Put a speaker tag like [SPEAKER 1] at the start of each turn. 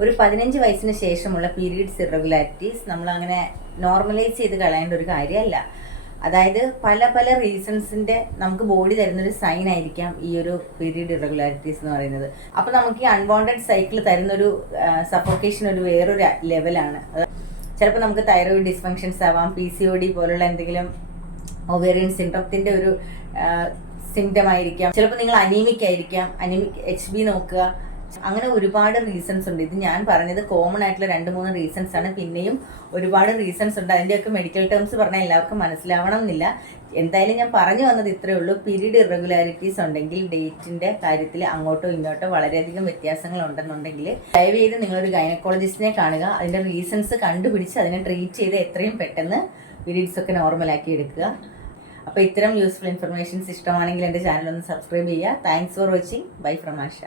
[SPEAKER 1] ഒരു പതിനഞ്ച് വയസ്സിന് ശേഷമുള്ള പീരീഡ്സ് ഇറഗുലാരിറ്റീസ് നമ്മൾ അങ്ങനെ നോർമലൈസ് ചെയ്ത് കളയേണ്ട ഒരു കാര്യമല്ല. അതായത് പല പല റീസൺസിന്റെ നമുക്ക് ബോഡി തരുന്നൊരു സൈൻ ആയിരിക്കാം ഈ ഒരു പീരീഡ് ഇറഗുലാരിറ്റീസ് എന്ന് പറയുന്നത്. അപ്പോൾ നമുക്ക് ഈ അൺവാണ്ടഡ് സൈക്കിൾ തരുന്നൊരു സഫോക്കേഷൻ ഒരു വേറൊരു ലെവലാണ് ചിലപ്പോൾ നമുക്ക് തൈറോയിഡ് ഡിസ്ഫങ്ഷൻസ് ആവാം പി സി ഒ ഡി പോലുള്ള എന്തെങ്കിലും ഒവേറിയൻ സിൻഡ്രത്തിന്റെ ഒരു സിംറ്റം ആയിരിക്കാം. ചിലപ്പോൾ നിങ്ങൾ അനീമിക് ആയിരിക്കാം അനീമിക് എച്ച് ബി നോക്കുക അങ്ങനെ ഒരുപാട് റീസൺസ് ഉണ്ട്. ഇത് ഞാൻ പറഞ്ഞത് കോമൺ ആയിട്ടുള്ള രണ്ട് മൂന്ന് റീസൺസ് ആണ്. പിന്നെയും ഒരുപാട് റീസൺസ് ഉണ്ട്. അതിന്റെയൊക്കെ മെഡിക്കൽ ടേംസ് പറഞ്ഞാൽ എല്ലാവർക്കും മനസ്സിലാവണം എന്നില്ല എന്തായാലും ഞാൻ പറഞ്ഞു വന്നത് ഇത്രയേ ഉള്ളൂ. പീരീഡ് ഇറഗുലാരിറ്റീസ് ഉണ്ടെങ്കിൽ ഡേറ്റിന്റെ കാര്യത്തിൽ അങ്ങോട്ടോ ഇങ്ങോട്ടോ വളരെയധികം വ്യത്യാസങ്ങൾ ഉണ്ടെന്നുണ്ടെങ്കിൽ ദയവ് ചെയ്ത് നിങ്ങളൊരു ഗൈനക്കോളജിസ്റ്റിനെ കാണുക. അതിന്റെ റീസൺസ് കണ്ടുപിടിച്ച് അതിനെ ട്രീറ്റ് ചെയ്ത് എത്രയും പെട്ടെന്ന് പീരീഡ്സ് ഒക്കെ നോർമലാക്കി എടുക്കുക. അപ്പോൾ ഇത്തരം യൂസ്ഫുൾ ഇൻഫർമേഷൻസ് ഇഷ്ടമാണെങ്കിൽ എന്റെ ചാനൽ ഒന്ന് സബ്സ്ക്രൈബ് ചെയ്യുക. Thanks for watching bye from Asha